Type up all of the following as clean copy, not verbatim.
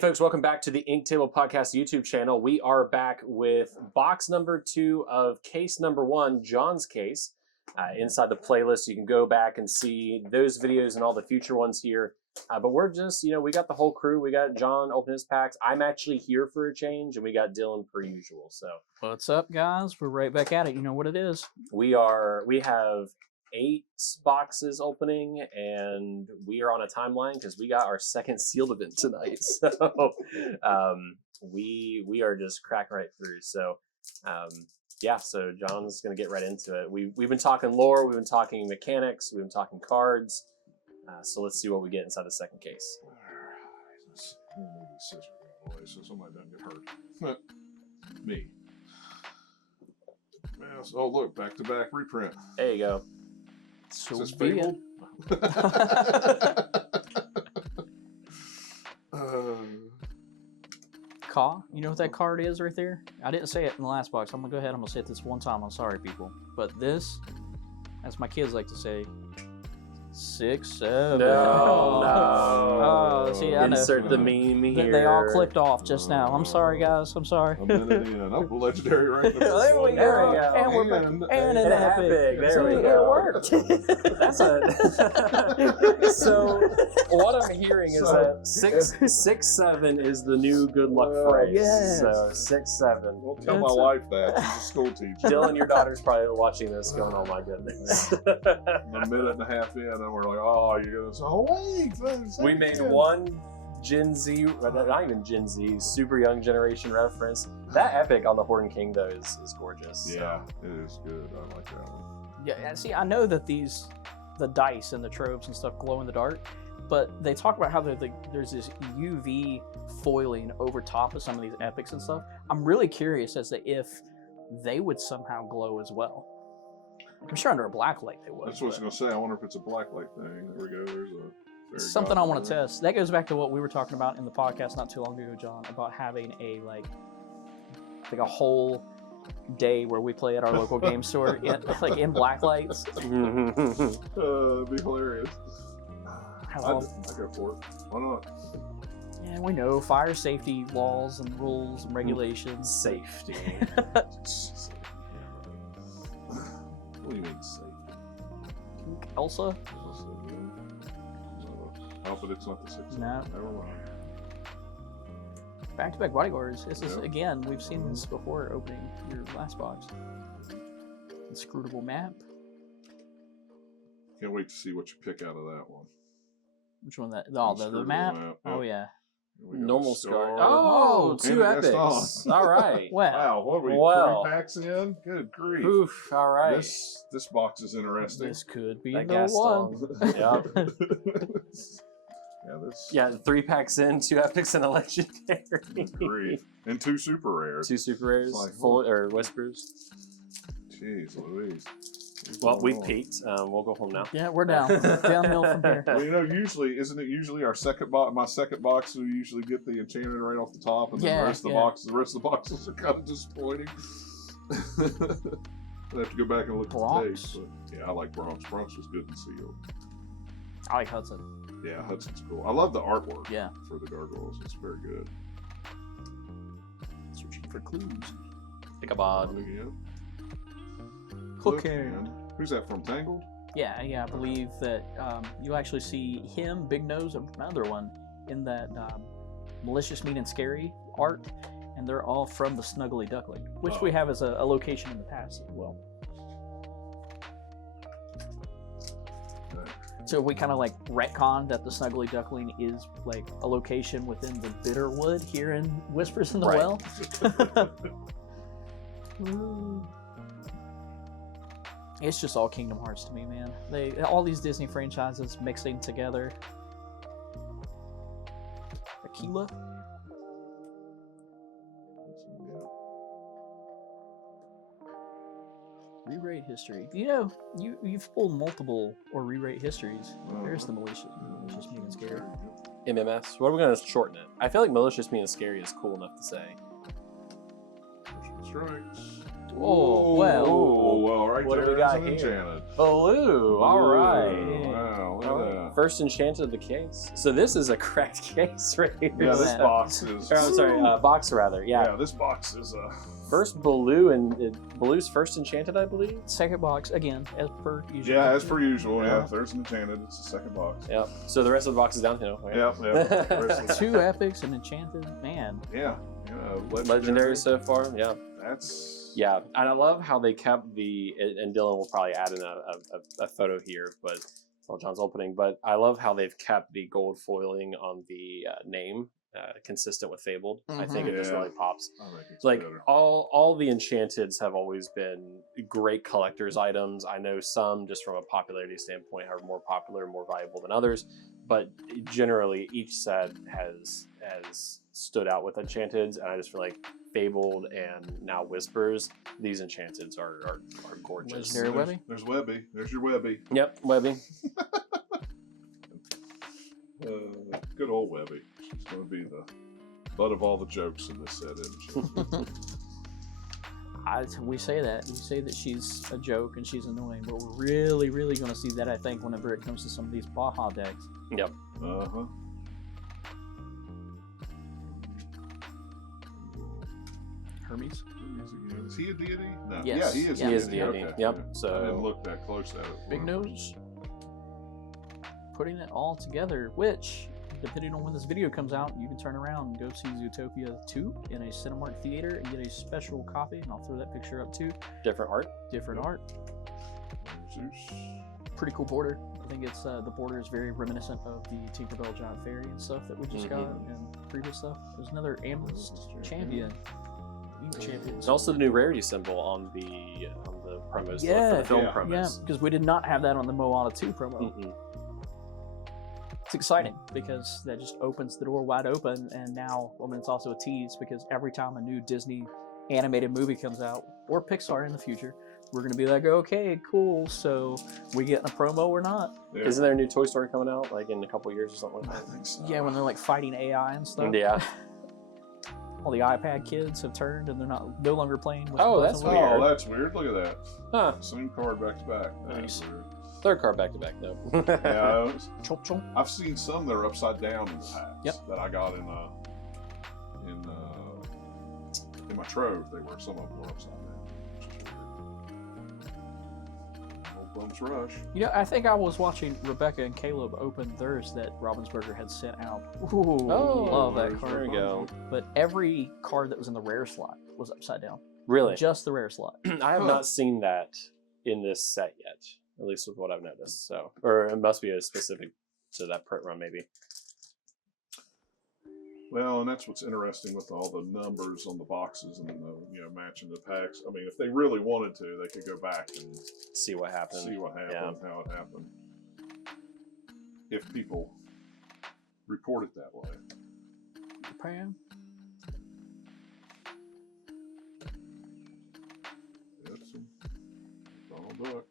folks, welcome back to the Ink Table Podcast YouTube channel. We are back with box number 2 of case number 1, John's case. Inside the playlist, you can go back and see those videos and all the future ones here. But we're just, we got the whole crew. We got John open his packs. I'm actually here for a change, and we got Dylan per usual. So what's up, guys? We're right back at it. You know what it is. We have 8 boxes opening, and we are on a timeline because we got our second sealed event tonight. So we are just cracking right through. So yeah, so John's gonna get right into it. We've been talking lore, we've been talking mechanics, we've been talking cards. So let's see what we get inside the second case. So somebody doesn't get hurt. Me. Yes. Oh look, back-to-back reprint. There you go. So Is this Fable? Caw, you know what that card is right there? I didn't say it in the last box. I'm gonna go ahead. I'm gonna say it this one time. I'm sorry, people, but this, as my kids like to say, 6, 7. No. Oh, see, I know. Insert the meme here. They all clicked off just now. I'm sorry, guys. I'm sorry. A minute in. Oh, legendary rank. There we go. And we're back. And an epic. There we See, go. it worked. That's a. So what I'm hearing is that 6, 7 is the new good luck phrase. Yes. So 6, 7. Don't tell my wife that. She's a school teacher. Dylan, your daughter's probably watching this, going, "Oh my goodness." A minute and a half in, and we're like, "Oh, you're gonna say, oh wait." We made one Gen Z, not even Gen Z, super young generation reference. That epic on the Horden King though is gorgeous. Yeah, it is good. I like that one. Yeah, see, I know that the dice and the tropes and stuff glow in the dark, but they talk about how there's this UV foiling over top of some of these epics and stuff. I'm really curious as to if they would somehow glow as well. I'm sure under a black light they would. That's what I was gonna say. I wonder if it's a blacklight thing. There we go. There's a something I want to test. That goes back to what we were talking about in the podcast not too long ago, John, about having a like a whole day where we play at our local game store in black lights. It'd be hilarious. I'd go for it. Why not? Yeah, we know fire safety laws and rules and regulations. Safety. What do you mean safe? Elsa? Oh, but it's not the 6. No. Never mind. Back-to-back bodyguards. This is, again, we've seen this before opening your last box. Inscrutable map. Can't wait to see what you pick out of that one. Which one? The map? Oh, yeah. Normal scar. Oh, 2 epics. All right. Wow, what are we 3 packs in? Good grief. Oof, all right. This box is interesting. This could be That the one. Yep. Yeah, 3 packs in, 2 epics and a legendary. Good grief. And 2 super rares. 2 super rares, Like, full or whispers. Jeez Louise. Well, we've peaked. We'll go home now. Yeah, we're down. Downhill from here. Well, isn't it usually our second box? My second box, we usually get the enchanted right off the top, and then the rest of the boxes are kind of disappointing. I have to go back and look at the taste. But yeah, I like Bronx. Bronx was good and sealed. I like Hudson. Yeah, Hudson's cool. I love the artwork. Yeah. For the gargoyles, it's very good. Searching for clues. Pick a bod. Hook hand. Who's that from? Tangled? Yeah, I believe that you actually see him, Big Nose, and another one in that Malicious, Mean, and Scary art, and they're all from the Snuggly Duckling, which we have as a location in the past as well. So we kind of like retcon that the Snuggly Duckling is like a location within the Bitterwood here in Whispers in the Well. It's just all Kingdom Hearts to me, man. All these Disney franchises mixing together. Aquila. Rewrite history. You know, you've pulled multiple or rewrite histories. There's the Malicious, Mean, and Scary. MMS. What are we going to shorten it? I feel like Malicious, Mean, and Scary is cool enough to say. Strikes. Oh, well. Oh, well, right What do there we got is an here? enchanted. Blue. All right. Wow, look at that. First enchanted of the case. So this is a cracked case right here. Yeah, this that. box is. Or, I'm sorry, box rather. Yeah. This box is First blue and blue's first enchanted, I believe. Second box, again, as per usual. Yeah, as per usual. Yeah. Yeah, if there's an enchanted, it's the second box. Yep. So the rest of the box is downhill. Right? Yep. The rest is- Two epics and enchanted, man. Yeah. Legendary so far. Yeah. That's. Yeah, and I love how they kept the, and Dylan will probably add in a photo here, but while John's opening, but I love how they've kept the gold foiling on the name consistent with Fabled. I think it just Yeah. really pops. I think it's Like better. all the enchanteds have always been great collector's items. I know some just from a popularity standpoint are more popular, more valuable than others, but generally each set has stood out with enchanteds, and I just feel like Fabled and now Whispers, these enchanteds are gorgeous. Legendary Webby? There's Webby. There's your Webby. Yep, Webby. Good old Webby. She's going to be the butt of all the jokes in this set, isn't she? We say that. We say that she's a joke and she's annoying, but we're really, really going to see that, I think, whenever it comes to some of these Baja decks. Yep. Uh-huh. Hermes? Is he a deity? No. Yes. Yeah, he is. Yeah. He is a deity. Okay. Yep. Yeah. So I didn't look that close at it. Big nose. Putting it all together, which, depending on when this video comes out, you can turn around and go see Zootopia 2 in a Cinemark theater and get a special copy, and I'll throw that picture up too. different art. Different art. Zeus. Pretty cool border. I think it's the border is very reminiscent of the Tinkerbell Giant Fairy and stuff that we just got and previous stuff. There's another Amethyst champion. It's also the new rarity symbol on the promos for Yeah. the film Yeah. promos. Yeah, because we did not have that on the Moana 2 promo. Mm-mm. It's exciting because that just opens the door wide open, and now, I mean, it's also a tease because every time a new Disney animated movie comes out, or Pixar in the future, we're going to be like, okay, cool, so we get in a promo or not? Yeah. Isn't there a new Toy Story coming out like in a couple years or something like I that? think so. Yeah, when they're like fighting AI and stuff. Yeah. All the iPad kids have turned and they're no longer playing with Oh, the that's buttons. weird. Oh, that's weird. Look at that. Huh. Same card back to back. Nice. That's weird. Third card back to back though. Yeah, Chomp, chomp. I've seen some that are upside down in the packs. Yep. That I got in my trove. They were some of them were upside down. Which is weird. Old Bum's Rush. You know, I think I was watching Rebecca and Caleb open theirs that Robinsberger had sent out. Ooh, love that there's card. There we go. But every card that was in the rare slot was upside down. Really? Just the rare slot. I have Huh. not seen that in this set yet, at least with what I've noticed. So, or it must be a specific to that print run, maybe. Well, and that's what's interesting with all the numbers on the boxes and the matching the packs. I mean, if they really wanted to, they could go back and See what happened. see what happened, how it happened. If people report it that way. Japan. That's Donald Duck.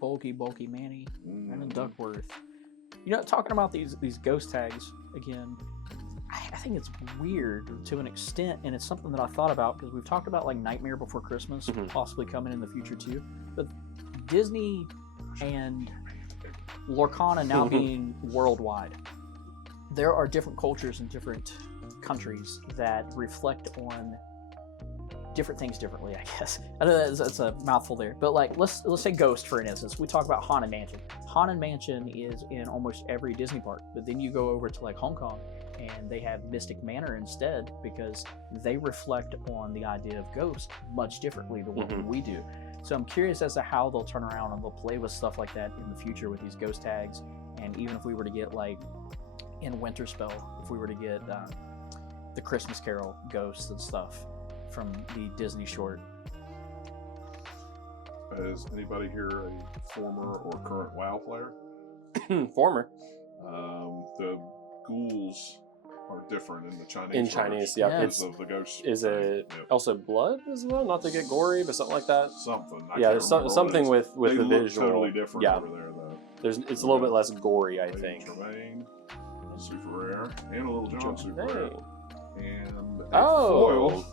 Bulky Manny. Brandon Mhm. Duckworth. You know, talking about these ghost tags again, I think it's weird to an extent, and it's something that I thought about because we've talked about like Nightmare Before Christmas possibly coming in the future too. But Disney and Lorcana now being worldwide, there are different cultures in different countries that reflect on different things differently, I guess. I know that's a mouthful there, but like let's say Ghost for an instance. We talk about Haunted Mansion. Haunted Mansion is in almost every Disney park, but then you go over to like Hong Kong and they have Mystic Manor instead because they reflect on the idea of ghosts much differently than what we do. So I'm curious as to how they'll turn around and they'll play with stuff like that in the future with these ghost tags. And even if we were to get like in Winterspell, if we were to get the Christmas Carol ghosts and stuff from the Disney short. Is anybody here a former or current WoW player? Former. The ghouls are different in the Chinese. In Chinese, version yeah. because of the ghost. Is it Yep. also blood as well? Not to get gory, but something like that. Something. I Yeah, can't there's remember something what it is. with They the look visual. totally different Yeah. over there, though. It's a little bit less gory, I Lady think. Tremaine, super rare, and a little John super Hey. rare, and a Oh. foil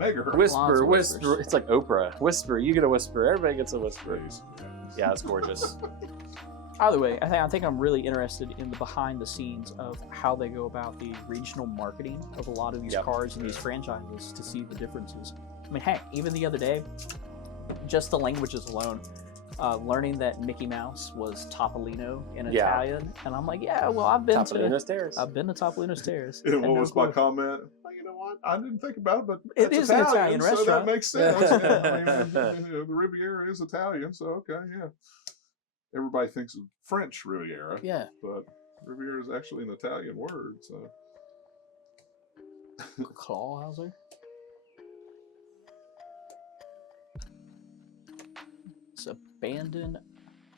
Megahertz. Whisper, Lots of whisper. whispers. It's like Oprah. Whisper. You get a whisper. Everybody gets a whisper. Please. Yeah, it's gorgeous. Either way, I think I'm really interested in the behind the scenes of how they go about the regional marketing of a lot of these Yep. cards and these franchises to see the differences. I mean, heck, even the other day, just the languages alone, learning that Mickey Mouse was Topolino in Yeah. Italian, and I'm like, yeah, well, I've been Topolino's Terrace. to Topolino's Terrace. And what no was my clue. comment? Well, you know what? I didn't think about it, but It it's is an Italian so that restaurant. makes sense. Yeah, I mean, the Riviera is Italian, so okay, yeah. Everybody thinks of French Riviera, Yeah. but Riviera is actually an Italian word. So Clawhauser. It's abandoned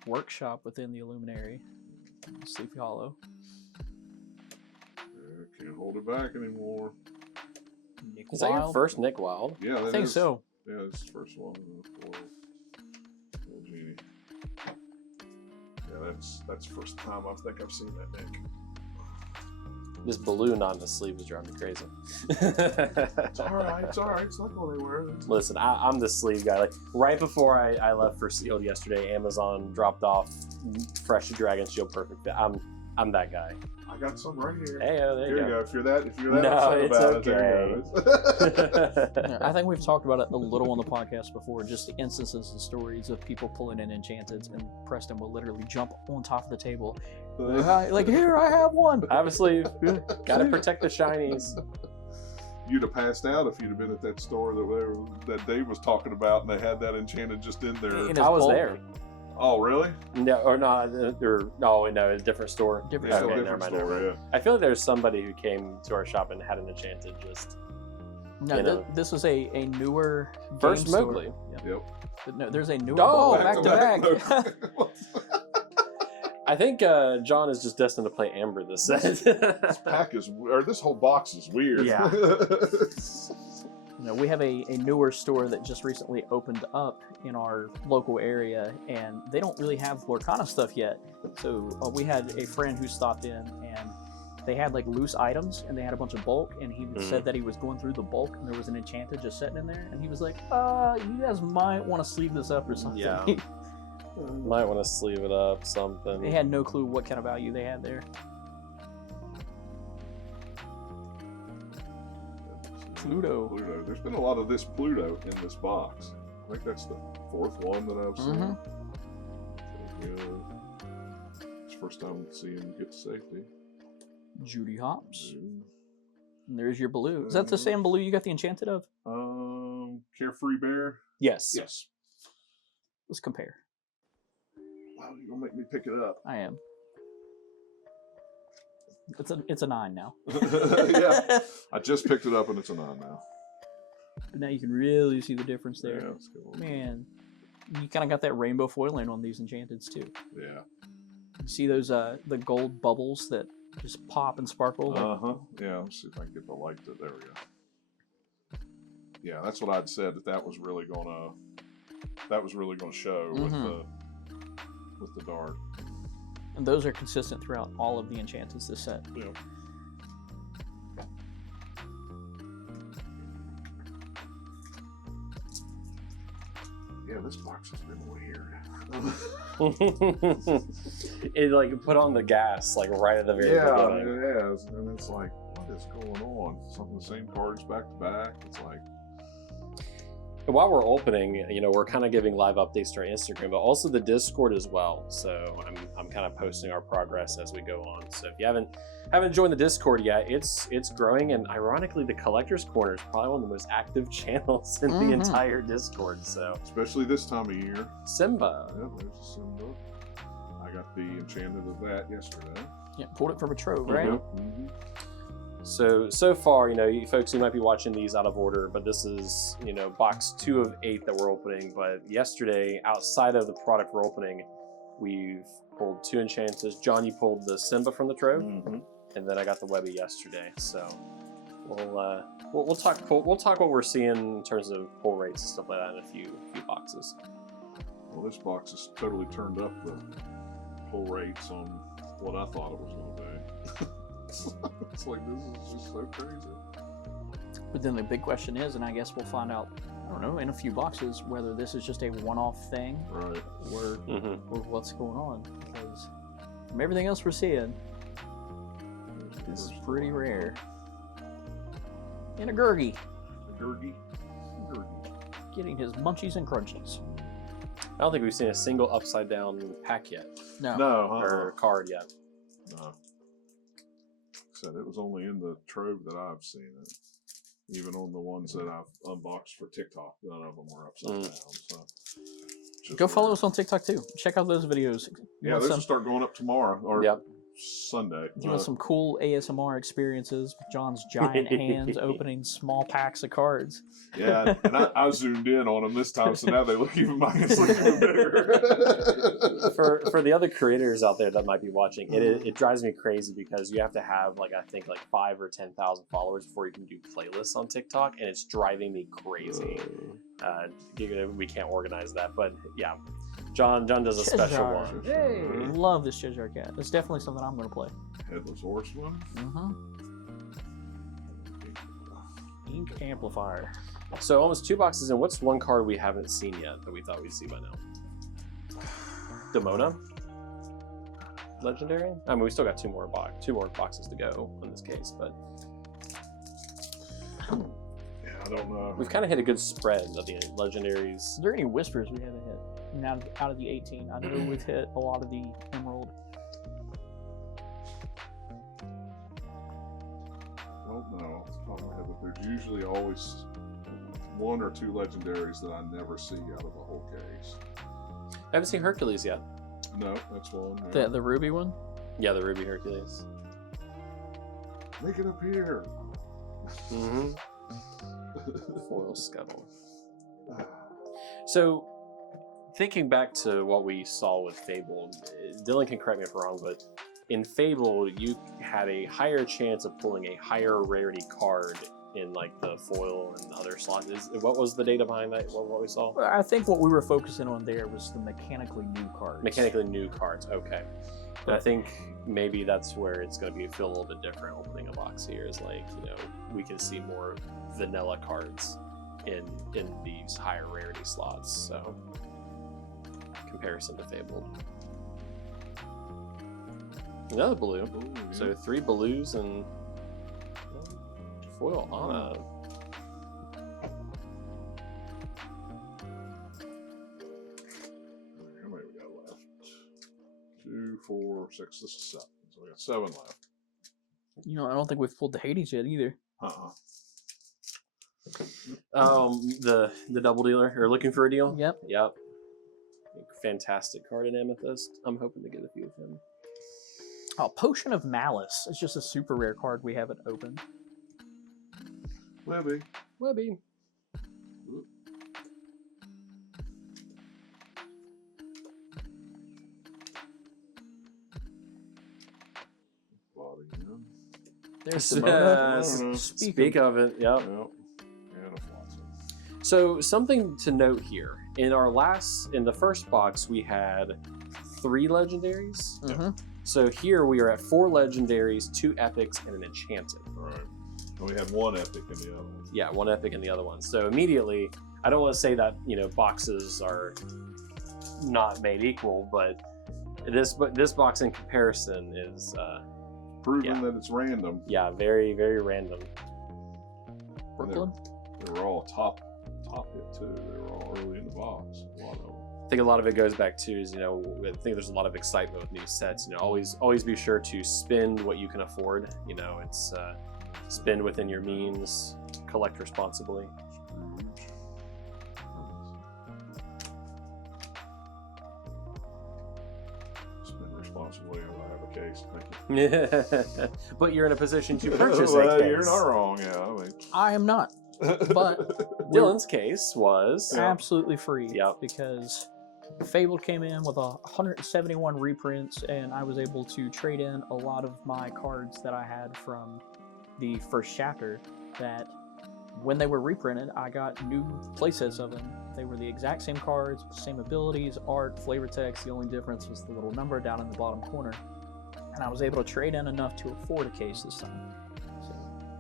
workshop within the Illuminary. Sleepy Hollow. yeah, can't hold it back anymore. Nick Is that your Wilde. first Nick Wilde? Yeah, I that think is- so. Yeah, this is the first one. Little genie. Yeah, that's the first time I think I've seen that Nick. This balloon on the sleeve is driving me crazy. It's all right. It's all right. It's not going anywhere. Listen, I'm the sleeve guy. Like right before I left for Sealed yesterday, Amazon dropped off Fresh Dragon Shield Perfect Fit. I'm that guy. I got some right here. Hey, there Here you you go. go. If you're that No, upset it's about okay. it, there you Yeah, I think we've talked about it a little on the podcast before, just the instances and stories of people pulling in enchanted, and Preston will literally jump on top of the table. go. Like, here, I have one. I have a sleeve. Gotta protect the shinies. You'd have passed out if you'd have been at that store that Dave was talking about, and they had that enchanted just in there. In his I was bulk. there. Oh, really? No, or not. No, a different store. Different Yeah, store. Okay, different never mind. store. Never mind. Yeah. I feel like there's somebody who came to our shop and had an enchanted just No, You know. this was a newer first game store. Mowgli. Yeah. Yep. But no, there's a newer. Oh, back to back. I think John is just destined to play Amber this set. This pack is, or this whole box is weird. Yeah. We have a newer store that just recently opened up in our local area, and they don't really have Lorcana stuff yet. So we had a friend who stopped in, and they had like loose items, and they had a bunch of bulk, and he said that he was going through the bulk, and there was an enchanted just sitting in there, and he was like, you guys might want to sleeve this up or something. Yeah. Might want to sleeve it up, something. They had no clue what kind of value they had there. Pluto. Pluto. There's been a lot of this Pluto in this box. I think that's the fourth one that I've seen. Mhm. It's the first time seeing him get to safety. Judy Hops. And there's your blue. Is that the same blue you got the enchanted of? Carefree Bear. Yes. Yes. Let's compare. Wow, you're gonna make me pick it up. I am. It's a 9 now. Yeah. I just picked it up and it's a 9 now. But now you can really see the difference there. Yeah, it's good. Man, you kind of got that rainbow foiling on these enchanteds too. Yeah. You see those the gold bubbles that just pop and sparkle? Yeah, let's see if I can get the light to, there we go. Yeah, that's what I'd said, that was really gonna show with the dart. And those are consistent throughout all of the enchanteds this set. Yeah. Yeah, this box has been weird. It like put on the gas like right at the very beginning. it has. And it's like, what is going on? Some of the same cards back to back. It's like, While we're opening, we're kind of giving live updates to our Instagram, but also the Discord as well. So I'm kind of posting our progress as we go on. So if you haven't joined the Discord yet, it's growing, and ironically, the Collector's Corner is probably one of the most active channels in the entire Discord. So especially this time of year. Simba. Yeah, there's a Simba. I got the enchanted of that yesterday. Yeah, pulled it from a trove, right? Mm-hmm. So far, you folks who might be watching these out of order, but this is, box 2 of 8 that we're opening. But yesterday, outside of the product we're opening, we've pulled 2 enchanters. John, you pulled the Simba from the trove, and then I got the Webby yesterday. So we'll talk what we're seeing in terms of pull rates and stuff like that in a few boxes. Well, this box has totally turned up the pull rates on what I thought it was going to be. It's like, this is just so crazy. But then the big question is, and I guess we'll find out, I don't know, in a few boxes, whether this is just a one-off thing Right. or what's going on. Because from everything else we're seeing, it's pretty rare. And a Gurgi. Gurgi. Getting his munchies and crunchies. I don't think we've seen a single upside down pack yet, No. No, or card yet. no. Said it was only in the trove that I've seen it. Even on the ones that I've unboxed for TikTok, none of them were upside down. So just Go follow us on TikTok too. Check out those videos. Yeah, those will start going up tomorrow or Yep. Sunday. You want some cool ASMR experiences with John's giant hands opening small packs of cards. Yeah, and I zoomed in on them this time, so now they look even bigger. For the other creators out there that might be watching, it drives me crazy because you have to have like 5,000 or 10,000 followers before you can do playlists on TikTok, and it's driving me crazy. We can't organize that, but yeah, John does a special one. Hey, love this Cheshire Cat. It's definitely something I'm going to play. Headless Horseman. Ink Amplifier. So almost 2 boxes in. What's one card we haven't seen yet that we thought we'd see by now? Demona? Legendary? I mean, we still got two more boxes to go in this case, but Yeah, I don't know. we've kind of hit a good spread of the legendaries. Is there any whispers we haven't hit? I mean, out of the 18, I know we've hit a lot of the Emerald. I don't know off the top of my head, but there's usually always 1 or 2 legendaries that I never see out of the whole case. I haven't seen Hercules yet. No, that's one. Yeah. The Ruby one? Yeah, the Ruby Hercules. Make it appear. Foil Scuttle. So, thinking back to what we saw with Fable, Dylan can correct me if I'm wrong, but in Fable, you had a higher chance of pulling a higher rarity card in like the foil and other slots. What was the data behind that? What we saw? I think what we were focusing on there was the mechanically new cards. Mechanically new cards. Okay, but I think maybe that's where it's going to feel a little bit different. Opening a box here is like, we can see more vanilla cards in these higher rarity slots. So comparison to Fable. Another blue. Ooh, yeah. So 3 blues and foil Anna. How many we got left? 2, 4, 6. This is 7. So we got 7 left. I don't think we've pulled the Hades yet either. The double dealer, or looking for a deal? Yep. Yep. Fantastic card in Amethyst. I'm hoping to get a few of him. Oh, Potion of Malice. It's just a super rare card we haven't opened. Libby. Webby. Body, There's Yes. Speak of it, yep. And a Flotsam. So something to note here. In the first box, we had 3 legendaries. So here we are at 4 legendaries, 2 epics, and an enchanted. All right. And we had 1 epic in the other one. Yeah, 1 epic and the other one. So immediately, I don't want to say that boxes are not made equal, but this box in comparison is Proving that it's random. yeah, very, very random. Brooklyn. They were all top hit too. They were all early in the box. A lot of them. I think a lot of it goes back to is, I think there's a lot of excitement with new sets. Always be sure to spend what you can afford. It's spend within your means, collect responsibly. Spend responsibly when I have a case. Thank you. But you're in a position to purchase Well, a case. you're not wrong. Yeah, I am not. But Dylan's case was absolutely free. Yep. Because Fable came in with 171 reprints, and I was able to trade in a lot of my cards that I had from the first chapter that when they were reprinted, I got new playsets of them. They were the exact same cards, same abilities, art, flavor text. The only difference was the little number down in the bottom corner. And I was able to trade in enough to afford a case this time. So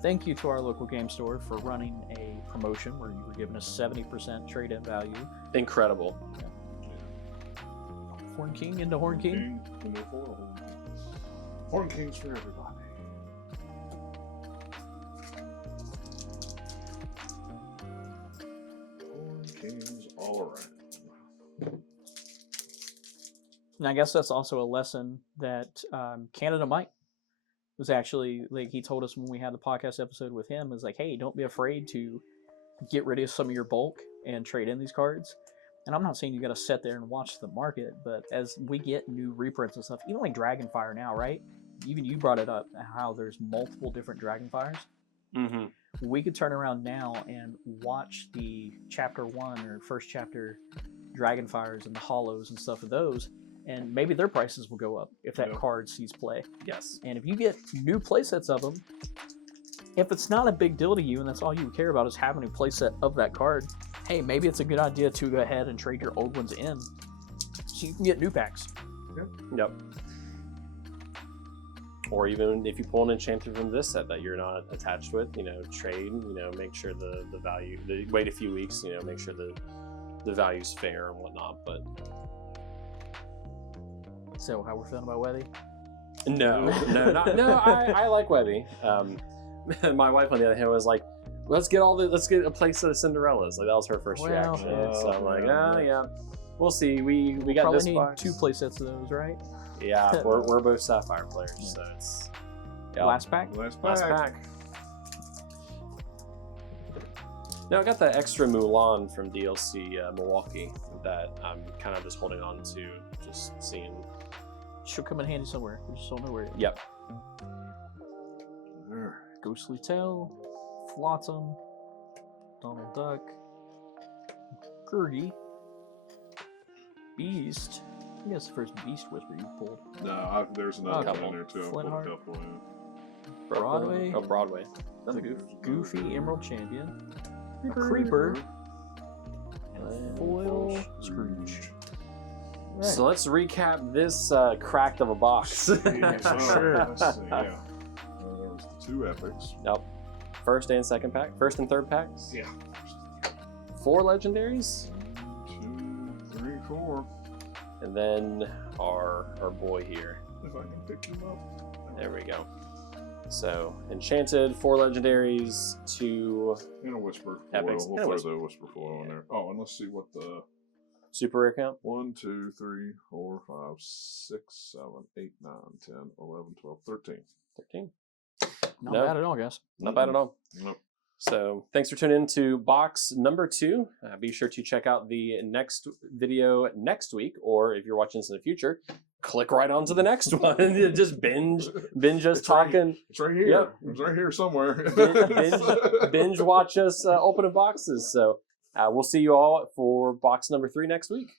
Thank you to our local game store for running a promotion where you were giving us 70% trade-in value. Incredible. Horn King into Horn King. Horn Kings for everybody. Horn Kings all around. And I guess that's also a lesson that Canada Mike was actually, like, he told us when we had the podcast episode with him, is like, hey, don't be afraid to get rid of some of your bulk and trade in these cards. And I'm not saying you got to sit there and watch the market, but as we get new reprints and stuff, even like Dragonfire now, right? Even you brought it up, how there's multiple different Dragonfires. Mm-hmm. We could turn around now and watch the chapter 1 or first chapter Dragonfires and the hollows and stuff of those, and maybe their prices will go up if that card sees play. Yes. And if you get new playsets of them, if it's not a big deal to you and that's all you care about is having a playset of that card, hey, maybe it's a good idea to go ahead and trade your old ones in so you can get new packs. Yep. Or even if you pull an enchanted from this set that you're not attached with, trade, make sure the value, wait a few weeks, make sure the value's fair and whatnot. But so how we're feeling about Webby? No, I like Webby. My wife on the other hand was like, let's get a playset of Cinderella's. Like that was her first reaction. So I'm like, yeah, we'll see. We got probably this need box. 2 playsets of those, right? Yeah, we're both Sapphire players, so it's last pack. Last pack. Now I got that extra Mulan from DLC Milwaukee that I'm kind of just holding on to, just seeing. She'll come in handy somewhere. We just don't know where. Yep. Ghostly Tail, Flotsam, Donald Duck, Gurgi, Beast. I think that's the first Beast Whisper you pulled. No, there's another one couple. in there too. I pulled a couple in. Broadway. Oh, Broadway. Goofy Emerald Champion, Creeper, and Foil Scrooge. Right. So let's recap this cracked of a box. Sure. Let's see, yeah. There was the 2 epics. Yep. First and second pack. First and third packs. Yeah. 4 legendaries. 1, 2, 3, 4. And then our boy here. If I can pick him up. There we go. So enchanted, 4 legendaries, 2 And a whisper foil. epics. We'll throw the whisper foil in there. Oh, and let's see what the super rare count. 1, 2, 3, 4, 5, 6, 7, 8, 9, 10, 11, 12, 13. 13. Not bad at all, guys. Not bad at all. Nope. So thanks for tuning in to box number 2. Be sure to check out the next video next week, or if you're watching this in the future, click right on to the next one. Just binge us talking. It's right here. Yep. It's right here somewhere. binge watch us opening boxes. So we'll see you all for box number 3 next week.